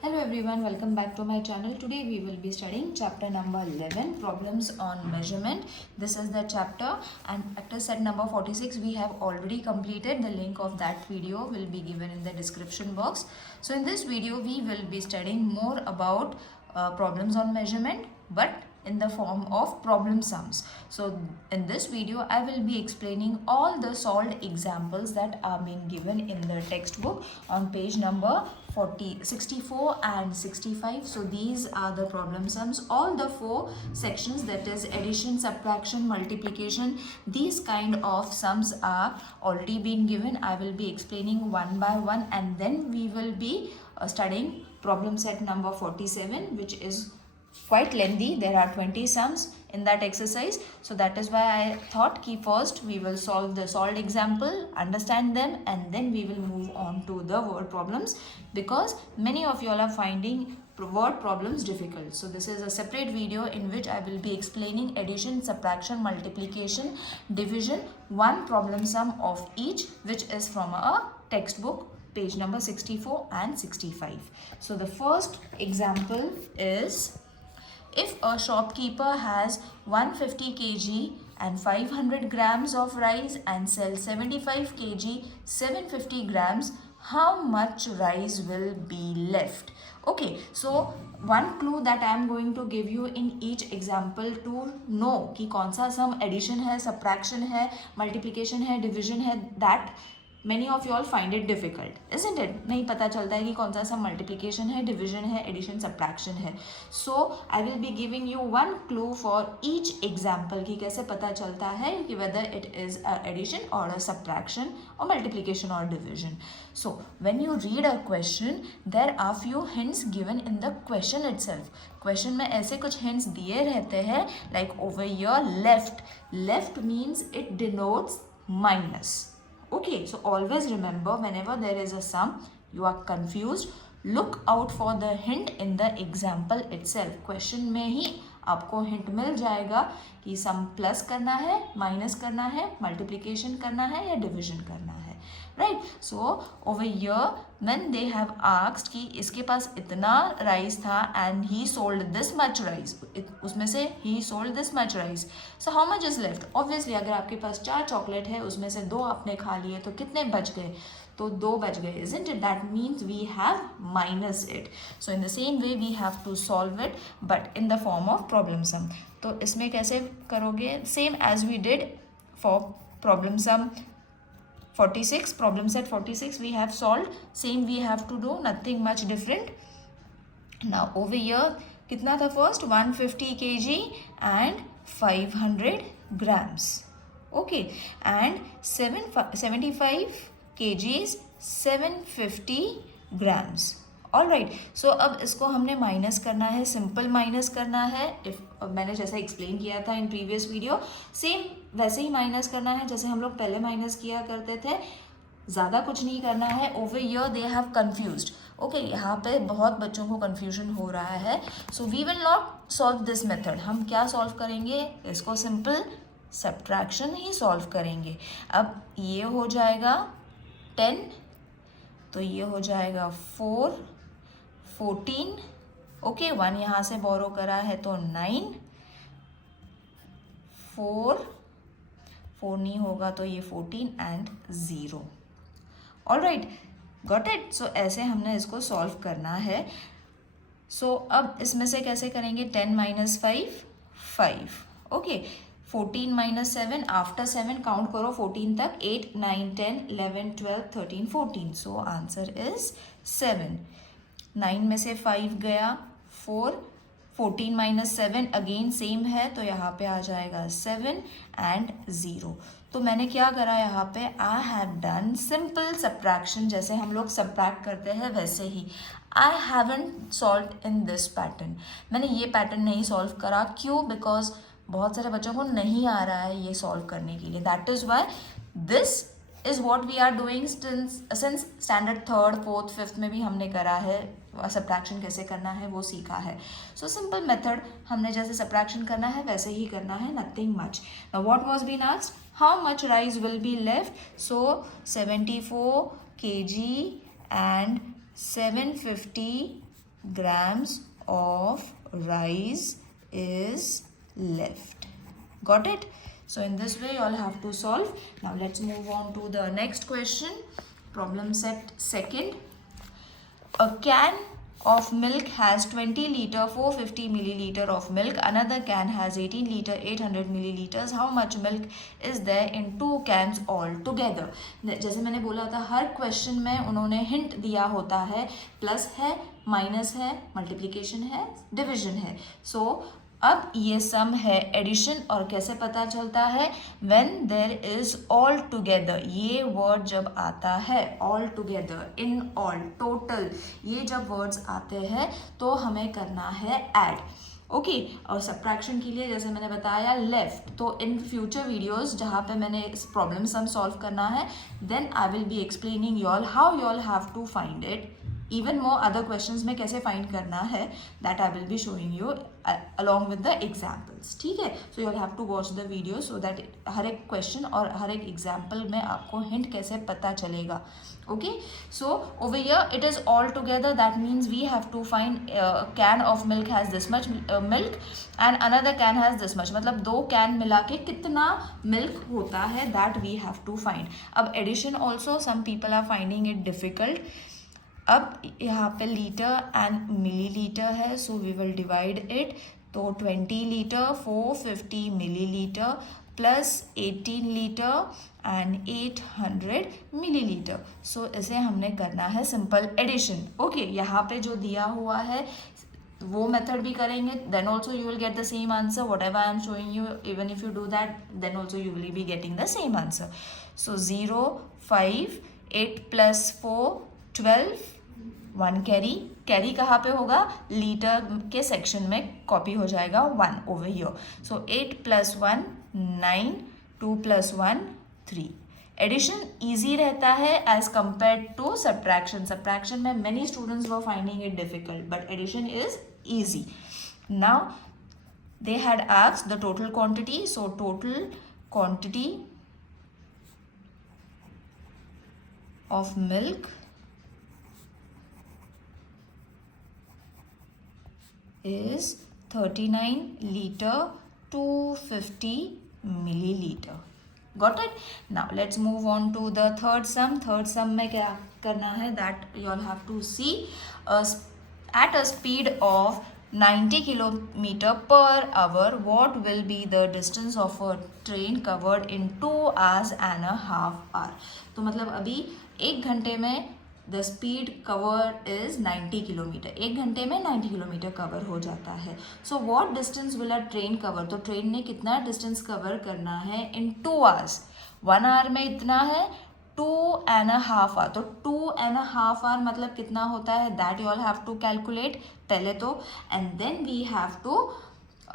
Hello everyone, welcome back to my channel. Today we will be studying chapter number 11, problems on measurement. This is the chapter and practice set number 46 we have already completed. The link of that video will be given in the description box. So in this video we will be studying more about problems on measurement, but in the form of problem sums. So in this video I will be explaining all the solved examples that are being given in the textbook on page number 64 and 65. So these are the problem sums, all the four sections, that is addition, subtraction, multiplication. These kind of sums are already been given. I will be explaining one by one, and then we will be studying problem set number 47, which is quite lengthy. There are 20 sums in that exercise, so that is why I thought ki first we will solve the solved example, understand them, and then we will move on to the word problems, because many of you all are finding word problems difficult. So this is a separate video in which I will be explaining addition, subtraction, multiplication, division, one problem sum of each, which is from a textbook, page number 64 and 65. So the first example is, if a shopkeeper has 150 kg and 500 grams of rice and sells 75 kg 750 grams, how much rice will be left? Okay, so one clue that I am going to give you in each example to know कि कौन सा sum addition है, subtraction है, multiplication है, division है, that many of you all find it difficult, isn't it? नहीं पता चलता है कि कौन सा multiplication है, division है, addition, subtraction है. So I will be giving you one clue for each example कि कैसे पता चलता है कि whether it is a addition or a subtraction or multiplication or division. So when you read a question, there are few hints given in the question itself. Question में ऐसे कुछ hints दिए रहते हैं, like over here left means it denotes minus. Okay, so always remember, whenever there is a sum, you are confused, look out for the hint in the example itself. Question में ही आपको hint मिल जाएगा कि sum plus करना है, minus करना है, multiplication करना है या division करना है. Right? So over here, when they have asked कि इसके पास इतना राइस था and he sold this much rice, उसमें से he sold this much rice, so how much is left? Obviously अगर आपके पास 4 चॉकलेट है, उसमें से 2 आपने खा लिए, तो कितने बच गए? तो 2 बच गए, isn't it? That means we have minus it. So in the same way we have to solve it, but in the form of problem sum. तो इसमें कैसे करोगे? Same as we did for problem sum 46, problem set 46 we have solved, same we have to do, nothing much different. Now over here कितना था first? 150 kg and 500 grams. Okay, and 75 kgs 750 grams. Alright, सो अब इसको हमने minus करना है, simple minus करना है. If मैंने जैसा एक्सप्लेन किया था इन प्रीवियस वीडियो, सेम वैसे ही माइनस करना है जैसे हम लोग पहले माइनस किया करते थे. ज़्यादा कुछ नहीं करना है. Over here they have confused. Okay, यहाँ पे बहुत बच्चों को कन्फ्यूजन हो रहा है. So we will not solve this method. हम क्या सॉल्व करेंगे? इसको सिंपल सब्ट्रैक्शन ही सॉल्व करेंगे. अब ये हो जाएगा 10, तो ये हो जाएगा 4, 14. ओके, 1 यहाँ से बोरो करा है तो 9, 4 नहीं होगा तो ये 14 and 0. Alright, got it. So ऐसे हमने इसको सॉल्व करना है. सो अब इसमें से कैसे करेंगे? 10 minus 5, 5. Okay, 14 minus 7, after 7 count करो 14 तक, 8, 9, 10, 11, 12, 13, 14. So answer is 7. 9 में से 5 गया, 4, 14 minus 7 अगेन सेम है, तो यहाँ पे आ जाएगा 7 एंड 0. तो मैंने क्या करा यहाँ पे? I have done simple subtraction, जैसे हम लोग सब्ट्रैक्ट करते हैं वैसे ही. I haven't solve in this pattern. मैंने ये पैटर्न नहीं सॉल्व करा. क्यों? बिकॉज बहुत सारे बच्चों को नहीं आ रहा है ये सॉल्व करने के लिए. That is why this is what we are doing since standard 3rd, 4th, 5th में भी हमने करा है. सब्ट्रैक्शन कैसे करना है वो सीखा है. सो सिंपल मेथड, हमने जैसे सब्ट्रैक्शन करना है वैसे ही करना है, nothing much. Now what was been asked? How much rice will be left? So 74 kg and 750 grams of rice is left. Got it? So in this way you all have to solve. Now let's move on to the next question. Problem set second. A can of milk has 20 liter 450 milliliter of milk. Another can has 18 liter 800 milliliters. How much milk is there in two cans all together? जैसे मैंने बोला था हर question में उन्होंने hint दिया होता है, plus है, माइनस है, मल्टीप्लिकेशन है, डिविजन है. सो अब ये सम है एडिशन. और कैसे पता चलता है? When there is all together. ये वर्ड जब आता है all together, in all, total, ये जब वर्ड्स आते हैं तो हमें करना है ऐड. ओके. और सब्ट्रैक्शन के लिए जैसे मैंने बताया लेफ्ट. तो इन फ्यूचर वीडियोस जहाँ पे मैंने इस प्रॉब्लम सम सॉल्व करना है, then I will be explaining you all how you all have to find it. Even more other questions में कैसे फाइंड करना है, that I will be showing you along with the examples. ठीक है? So you have to watch the video so that हर एक question और हर एक एग्जाम्पल में आपको हिंट कैसे पता चलेगा. Okay. So over here it is all together. That means we have to find can of milk has this much milk and another can has this much. मतलब दो कैन मिला के कितना मिल्क होता है, that we have to find. अब addition also some people are finding it difficult. अब यहाँ पे लीटर एंड मिलीलीटर है, so we will divide it. तो 20 litre 450 millilitre plus 18 litre and 800 millilitre. So इसे हमने करना है सिंपल एडिशन. ओके. यहाँ पे जो दिया हुआ है वो मेथड भी करेंगे, then also you will get the same answer. Whatever I am showing you, even if you do that, then also you will be getting the same answer. So 0 5 8 plus 4 12. 1 carry कहाँ पे होगा? Litre के section में copy हो जाएगा 1 over here. So 8 plus 1 9 2 plus 1 3. Addition easy रहता है as compare to subtraction. Subtraction में many students were finding it difficult, but addition is easy. Now they had asked the total quantity. So total quantity of milk is 39 liter 250 milliliter. Got it? Now let's move on to the third sum. Third sum में क्या करना है, that you all have to see. At a speed of 90 kilometer per hour, what will be the distance of a train covered in 2 hours and a half hour? तो मतलब अभी 1 घंटे में the speed cover is 90 kilometre. 1 घंटे में 90 kilometre cover हो जाता है. So what distance will a train cover? तो ट्रेन ने कितना डिस्टेंस कवर करना है इन 2 hours. 1 hour में इतना है 2.5 hour. तो 2.5 hour मतलब कितना होता है, that you all have to calculate पहले तो, and then we have to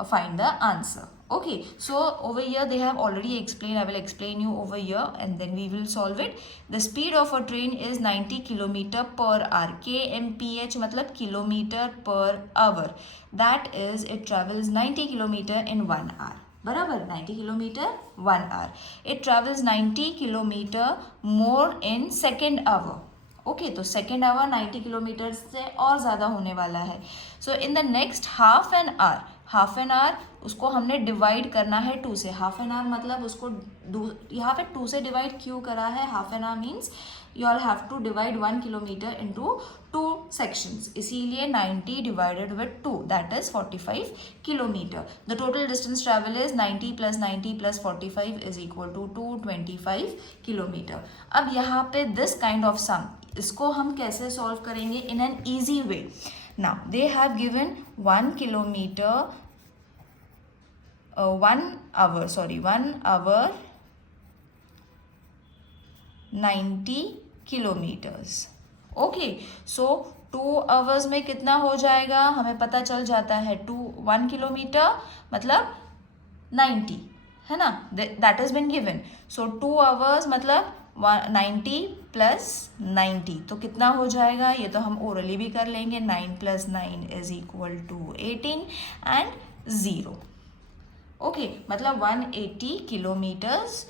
find the answer. Okay, so over here they have already explained. I will explain you over here and then we will solve it. The speed of a train is 90 kilometer per hour. kmph मतलब kilometer per hour. That is, it travels 90 kilometer in 1 hour. बराबर 90 kilometre 1 hour. It travels 90 kilometer more in second hour. Okay. तो second hour 90 kilometre से और ज़्यादा होने वाला है. So in the next half an hour उसको हमने डिवाइड करना है 2 से. हाफ एन आवर मतलब उसको यहाँ पे 2 से डिवाइड क्यों करा है? Half an hour means you all have to divide 1 kilometer into 2 sections. इसीलिए 90 divided with 2, that is 45 kilometer. The total distance travel is 90 plus 90 plus 45 is equal to 225 kilometer. अब यहाँ पे this kind of sum, इसको हम कैसे solve करेंगे? In an easy way. Now they have given 1 kilometer 1 hour 90 kilometres. Okay. So 2 hours में कितना हो जाएगा हमें पता चल जाता है. 1 किलोमीटर मतलब 90 है ना, that is been given. So 2 hours मतलब 90 प्लस 90 तो कितना हो जाएगा? ये तो हम ओरली भी कर लेंगे. 9 plus 9 is equal to 18 and 0. Okay. मतलब 180 किलोमीटर्स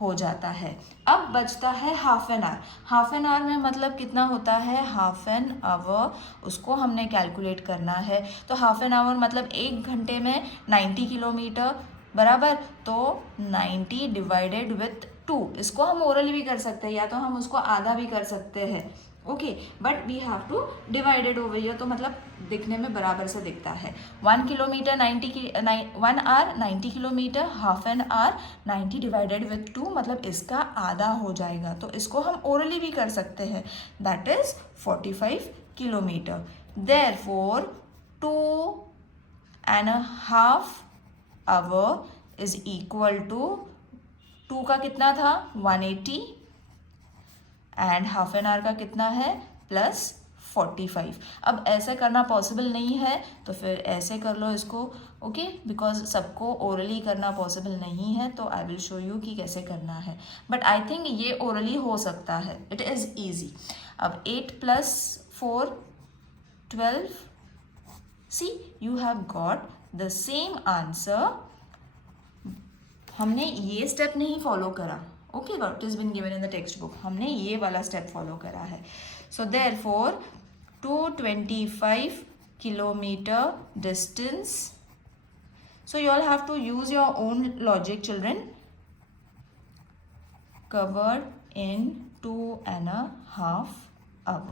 हो जाता है। अब बचता है half an hour. Half an hour में मतलब कितना होता है, हाफ एन आवर, उसको हमने कैलकुलेट करना है। तो हाफ एन आवर मतलब 1 घंटे में 90 किलोमीटर बराबर, तो 90 डिवाइडेड विथ 2, इसको हम ओरली भी कर सकते हैं या तो हम उसको आधा भी कर सकते हैं, okay, but we have to divided over here, तो मतलब दिखने में बराबर से दिखता है। 1 kilometre 1 hour 90 kilometre, half an hour 90 divided with 2 मतलब इसका आधा हो जाएगा। तो इसको हम ओरली भी कर सकते हैं, that is 45 kilometre. Therefore 2.5 hour is equal to 2 का कितना था 180 एंड हाफ एन आवर का कितना है प्लस 45। अब ऐसे करना पॉसिबल नहीं है तो फिर ऐसे कर लो इसको, ओके, बिकॉज सबको ओरली करना पॉसिबल नहीं है, तो आई विल शो यू कि कैसे करना है, बट आई थिंक ये ओरली हो सकता है, इट इज़ ईजी। अब 8 + 4 12, see you have got the same answer. हमने ये स्टेप नहीं फॉलो करा, okay, what is been given in the textbook, हमने ये वाला स्टेप फॉलो करा है। So therefore 225 kilometre distance, so you all have to use your own logic children, covered in 2.5 hours.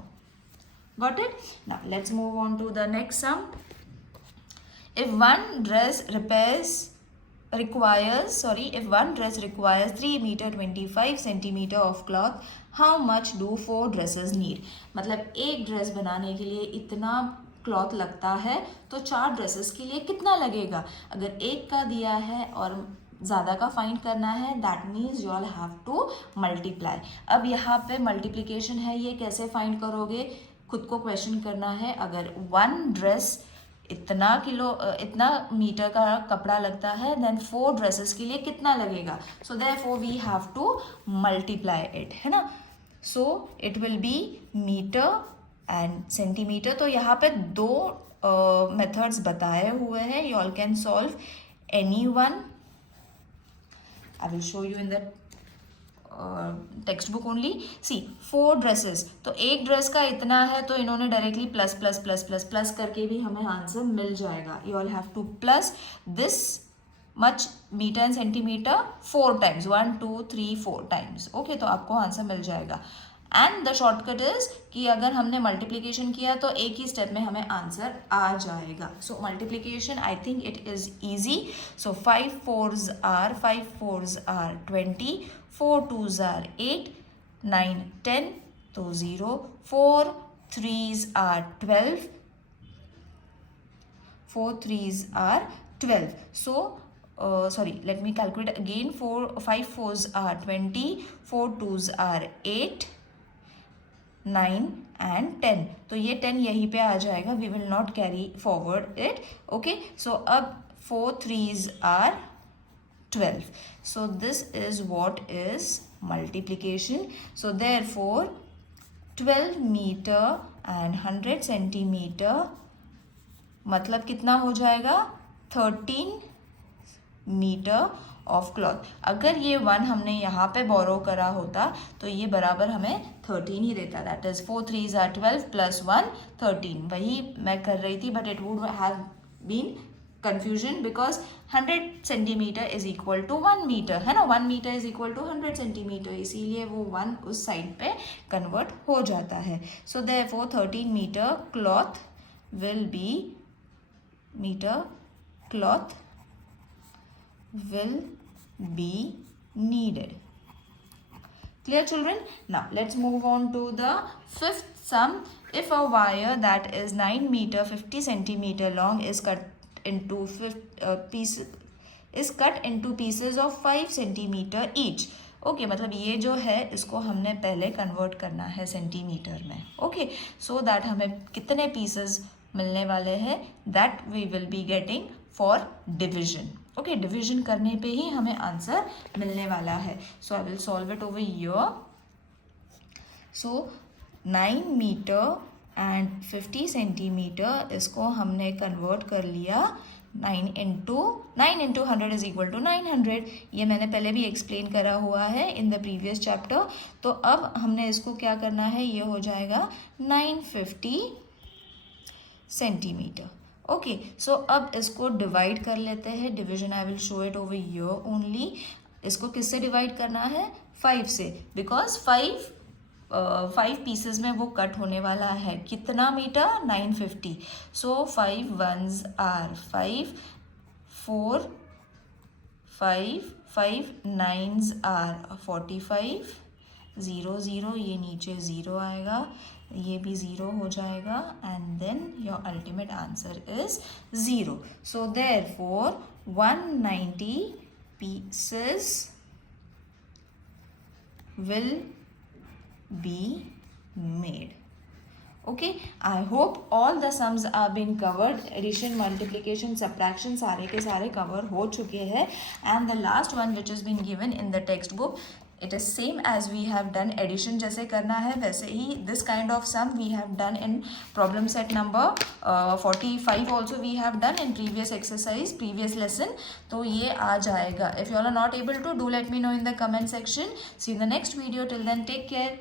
Got it? Now let's move on to the next sum. If one dress requires 3 meter 25 centimeter of cloth, how much do 4 dresses need? मतलब एक dress बनाने के लिए इतना cloth लगता है, तो 4 dresses के लिए कितना लगेगा? अगर एक का दिया है और ज़्यादा का फाइंड करना है, that means you all have to multiply. अब यहाँ पे मल्टीप्लिकेशन है, ये कैसे फाइंड करोगे, खुद को क्वेश्चन करना है। अगर 1 ड्रेस इतना मीटर का कपड़ा लगता है, देन 4 ड्रेसेस के लिए कितना लगेगा? So therefore we have to multiply it, है ना। So it will be metre and centimetre. तो यहाँ पे 2 मेथड्स बताए हुए हैं, you all can solve any one. I will show you in the textbook only. See 4 dresses, तो एक ड्रेस का इतना है, तो इन्होंने directly plus plus plus plus plus करके भी हमें आंसर मिल जाएगा। You all have two plus this much metre and centimetre 4 times, 1 2 3 4 times, okay, तो आपको आंसर मिल जाएगा। एंड द शॉर्टकट इज कि अगर हमने मल्टीप्लिकेशन किया तो एक ही स्टेप में हमें आंसर आ जाएगा। So multiplication I think it is easy. So 5 4s are 20, 4 2s are 8, 9 10 तो 0, 4 3s are 12, 4 3s are 12. So sorry, let me calculate again. 5 4s are 20, 4 2s are 8, 9 and 10, तो ये 10 यहीं पे आ जाएगा, we will not carry forward it, okay. So अब 4 3s are 12, so this is what is multiplication. So therefore 12 meter and 100 centimeter मतलब कितना हो जाएगा 13 मीटर ऑफ क्लॉथ। अगर ये 1 हमने यहाँ पे बोरो करा होता तो ये बराबर हमें 13 ही देता, that is 4 3s are 12 plus 1 13, वही मैं कर रही थी, but it would have been confusion because 100 centimetre is equal to 1 metre, है ना, 1 metre is equal to 100 centimetre, इसीलिए वो 1 उस साइड पे कन्वर्ट हो जाता है। So therefore 13 metre cloth will be needed. Clear children? Now let's move on to the 5th sum. If a wire that is 9 meter 50 centimeter long is cut into pieces of 5 centimeter each. Okay मतलब ये जो है इसको हमने पहले convert करना है centimetre में, ओके, सो दैट हमें कितने पीसेस मिलने वाले हैं, that we will be getting for division, okay, division करने पे ही हमें आंसर मिलने वाला है। So I will solve it over here. So 9 metre and 50 centimetre, इसको हमने कन्वर्ट कर लिया 9 इंटू 100 इज इक्वल टू 900। ये मैंने पहले भी एक्सप्लेन करा हुआ है इन द प्रीवियस चैप्टर। तो अब हमने इसको क्या करना है, ये हो जाएगा 950 सेंटीमीटर। ओके, सो अब इसको डिवाइड कर लेते हैं। Division I will show it over here only. इसको किससे डिवाइड करना है, 5 से, बिकॉज 5 पीसेस में वो कट होने वाला है। कितना metre, 950। So 5 ones are 5, 4 5 9s are 45, 0 0, ये नीचे 0 आएगा, ये भी 0 हो जाएगा, and then your ultimate answer is 0। So therefore 190 pieces will be made. Okay, I hope all the sums are been covered. Addition, multiplication, subtraction सारे के सारे cover हो चुके हैं, and the last one which has been given in the textbook, it is same as we have done addition जैसे करना है वैसे ही this kind of sum we have done in problem set number 45 also we have done in previous exercise, previous lesson. तो ये आ जाएगा. If you all are not able to, do let me know in the comment section. See you in the next video. Till then, take care.